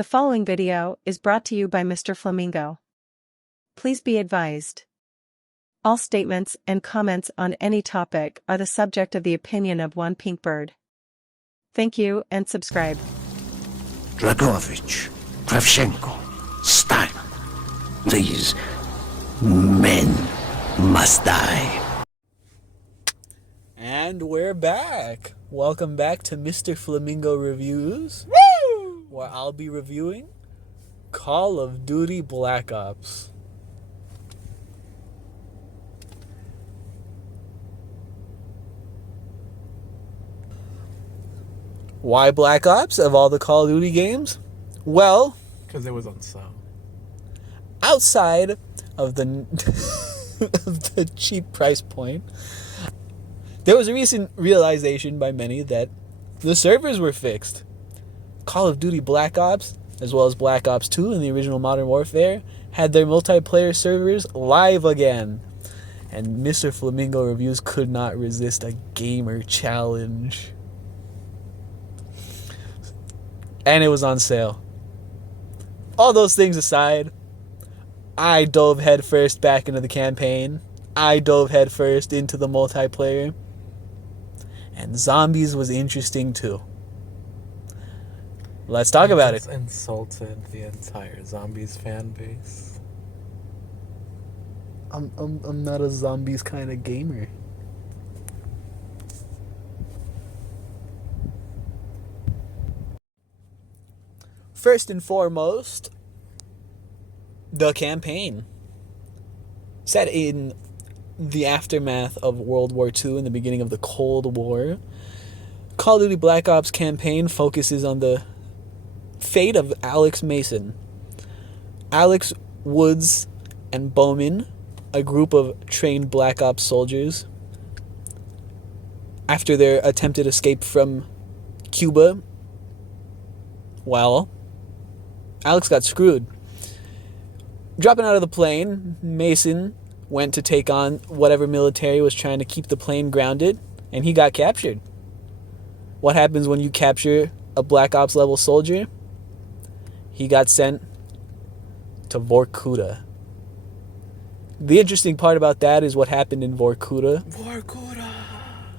The following video is brought to you by Mr.Flamingo. Please be advised. All statements and comments on any topic are the subject of the opinion of one pink bird. Thank you and subscribe. Dragovich, Kravchenko, Stein. These men must die. And we're back. Welcome back to Mr. Flamingo Reviews. Woo! Where I'll be reviewing Call of Duty Black Ops. Why Black Ops of all the Call of Duty games? Well, because it was on sale. Outside of the of the cheap price point, there was a recent realization by many that the servers were fixed. Call of Duty Black Ops, as well as Black Ops 2 and the original Modern Warfare, had their multiplayer servers live again. And Mr. Flamingo Reviews could not resist a gamer challenge. And it was on sale. All those things aside, I dove headfirst back into the campaign. I dove headfirst into the multiplayer. And zombies was interesting too. Let's talk about it. Insulted the entire zombies fan base. I'm not a zombies kind of gamer. First and foremost, the campaign. Set in the aftermath of World War II and the beginning of the Cold War, Call of Duty Black Ops campaign focuses on the fate of Alex Mason. Alex, Woods, and Bowman, a group of trained Black Ops soldiers, after their attempted escape from Cuba, well, Alex got screwed. Dropping out of the plane, Mason went to take on whatever military was trying to keep the plane grounded, and he got captured. What happens when you capture a Black Ops level soldier? He got sent to Vorkuta. The interesting part about that is what happened in Vorkuta. Vorkuta!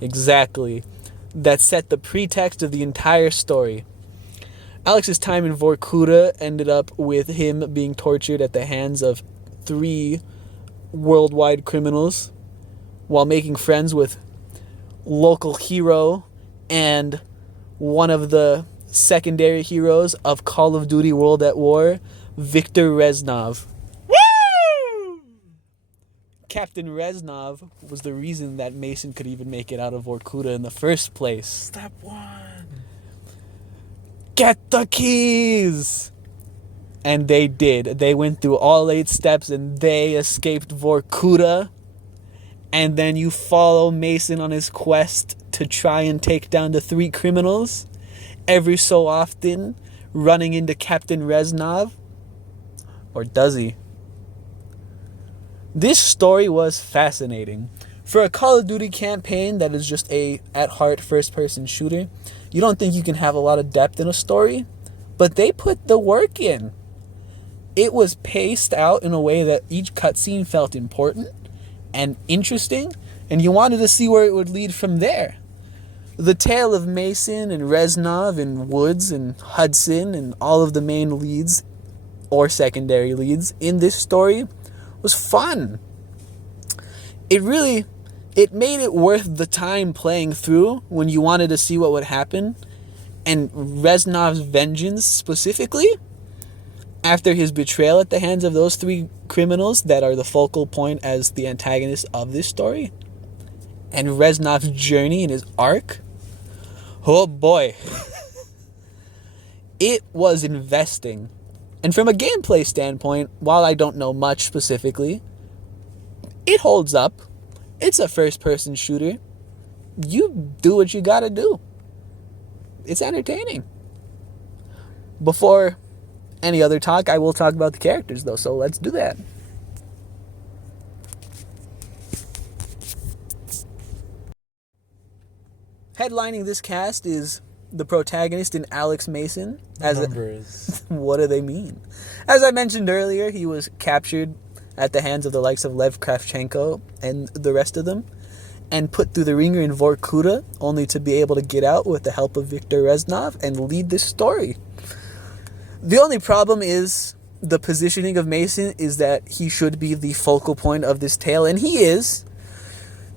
Exactly. That set the pretext of the entire story. Alex's time in Vorkuta ended up with him being tortured at the hands of 3 worldwide criminals while making friends with local hero and one of the secondary heroes of Call of Duty World at War, Viktor Reznov. Woo! Captain Reznov was the reason that Mason could even make it out of Vorkuta in the first place. Step 1. Get the keys! And they did. They went through all 8 steps and they escaped Vorkuta. And then you follow Mason on his quest to try and take down the 3 criminals. Every so often, running into Captain Reznov. Or does he? This story was fascinating. For a Call of Duty campaign that is just a, at heart, first-person shooter, you don't think you can have a lot of depth in a story, but they put the work in. It was paced out in a way that each cutscene felt important and interesting, and you wanted to see where it would lead from there. The tale of Mason and Reznov and Woods and Hudson and all of the main leads or secondary leads in this story was fun. It made it worth the time playing through when you wanted to see what would happen. And Reznov's vengeance specifically, after his betrayal at the hands of those 3 criminals that are the focal point as the antagonists of this story, and Reznov's journey and his arc, oh boy. It was investing. And from a gameplay standpoint, while I don't know much specifically, it holds up. It's a first-person shooter. You do what you gotta do. It's entertaining. Before any other talk, I will talk about the characters, though, so let's do that. Headlining this cast is the protagonist in Alex Mason. The number is What do they mean? As I mentioned earlier, he was captured at the hands of the likes of Lev Kravchenko and the rest of them, and put through the ringer in Vorkuta, only to be able to get out with the help of Viktor Reznov and lead this story. The only problem is the positioning of Mason is that he should be the focal point of this tale, and he is,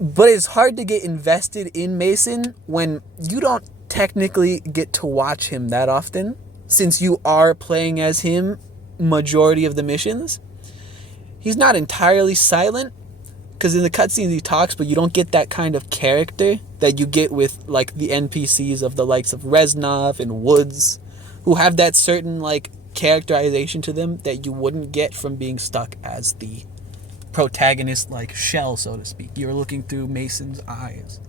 but it's hard to get invested in Mason when you don't technically get to watch him that often, since you are playing as him majority of the missions. He's not entirely silent, because in the cutscenes he talks, but you don't get that kind of character that you get with like the NPCs of the likes of Reznov and Woods, who have that certain like characterization to them that you wouldn't get from being stuck as the protagonist, like shell, so to speak. You're looking through Mason's eyes.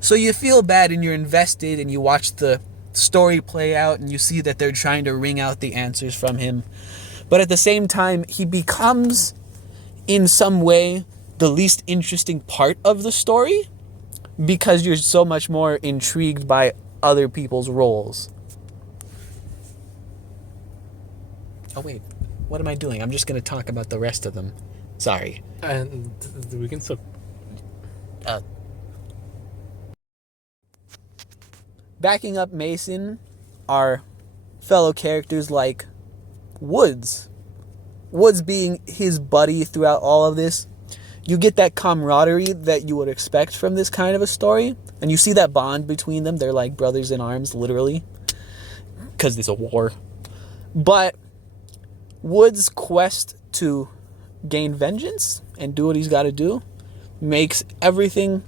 So you feel bad and you're invested and you watch the story play out and you see that they're trying to wring out the answers from him. But at the same time, he becomes, in some way, the least interesting part of the story because you're so much more intrigued by other people's roles. Oh wait, what am I doing? I'm just going to talk about the rest of them. Sorry. And we can still... Backing up Mason are fellow characters like Woods. Woods being his buddy throughout all of this. You get that camaraderie that you would expect from this kind of a story. And you see that bond between them. They're like brothers in arms, literally. Because it's a war. But Woods' quest to gain vengeance and do what he's got to do makes everything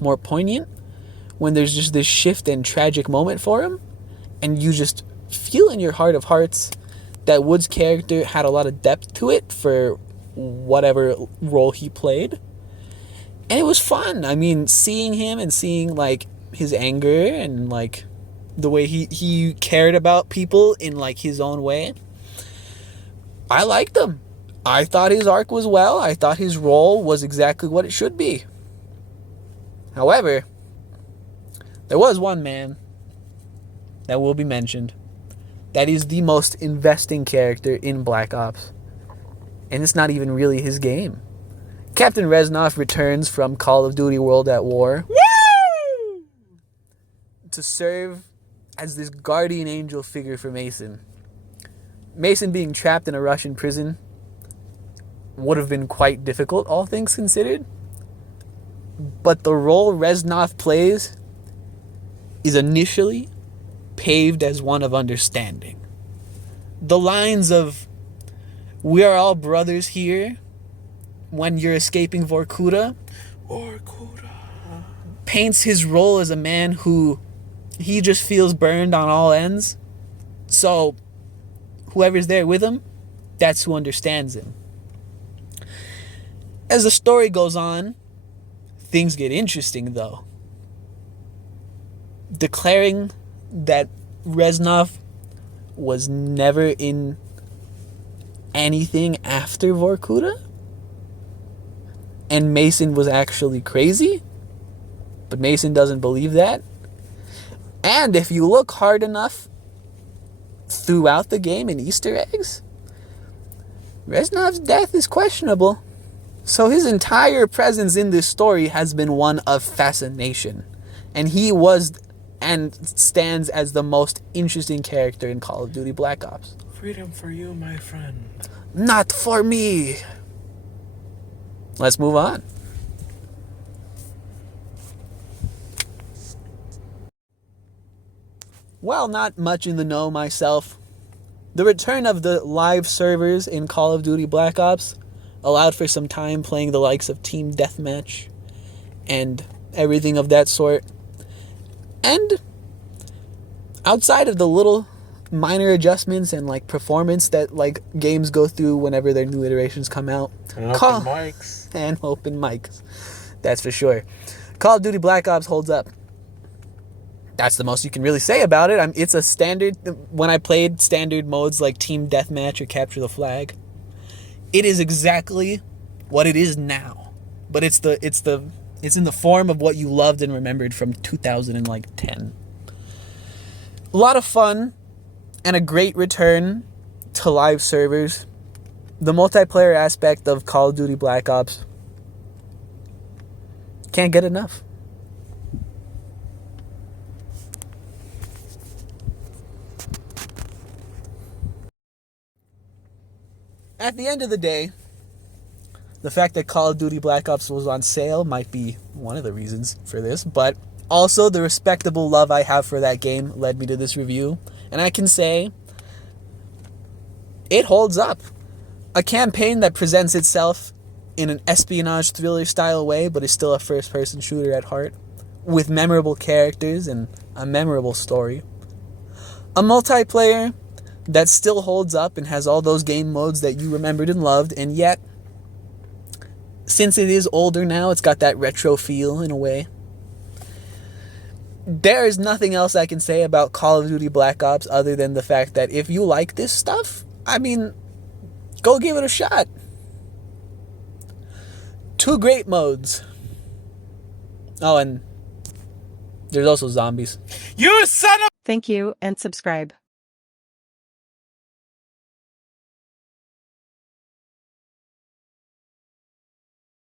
more poignant when there's just this shift and tragic moment for him. And you just feel in your heart of hearts that Woods' character had a lot of depth to it for whatever role he played. And it was fun. I mean, seeing him and seeing like his anger and like the way he cared about people in like his own way. I liked him. I thought his arc was well. I thought his role was exactly what it should be. However, there was one man that will be mentioned that is the most investing character in Black Ops. And it's not even really his game. Captain Reznov returns from Call of Duty World at War. Woo! To serve as this guardian angel figure for Mason. Mason being trapped in a Russian prison would have been quite difficult, all things considered. But the role Reznov plays is initially paved as one of understanding. The lines of "We are all brothers here" when you're escaping Vorkuta paints his role as a man who he just feels burned on all ends. So whoever's there with him, that's who understands him. As the story goes on, things get interesting though. Declaring that Reznov was never in anything after Vorkuta, and Mason was actually crazy, but Mason doesn't believe that. And if you look hard enough throughout the game in Easter eggs, Reznov's death is questionable. So his entire presence in this story has been one of fascination, and he was and stands as the most interesting character in Call of Duty Black Ops. Freedom for you, my friend. Not for me. Let's move on. While not much in the know myself, the return of the live servers in Call of Duty Black Ops allowed for some time playing the likes of Team Deathmatch and everything of that sort. And outside of the little minor adjustments and like performance that like games go through whenever their new iterations come out, And open mics. and open mics, that's for sure, Call of Duty Black Ops holds up. That's the most you can really say about it. It's a standard. When I played standard modes like Team Deathmatch or Capture the Flag, it is exactly what it is now. But it's in the form of what you loved and remembered from 2010. A lot of fun. and a great return to live servers. The multiplayer aspect of Call of Duty Black Ops, can't get enough. At the end of the day, the fact that Call of Duty Black Ops was on sale might be one of the reasons for this, but also the respectable love I have for that game led me to this review, and I can say it holds up. A campaign that presents itself in an espionage thriller style way, but is still a first-person shooter at heart, with memorable characters and a memorable story. A multiplayer that still holds up and has all those game modes that you remembered and loved, and yet, since it is older now, it's got that retro feel in a way. There is nothing else I can say about Call of Duty Black Ops other than the fact that if you like this stuff, I mean, go give it a shot. 2 great modes. Oh, and there's also zombies. Thank you and subscribe.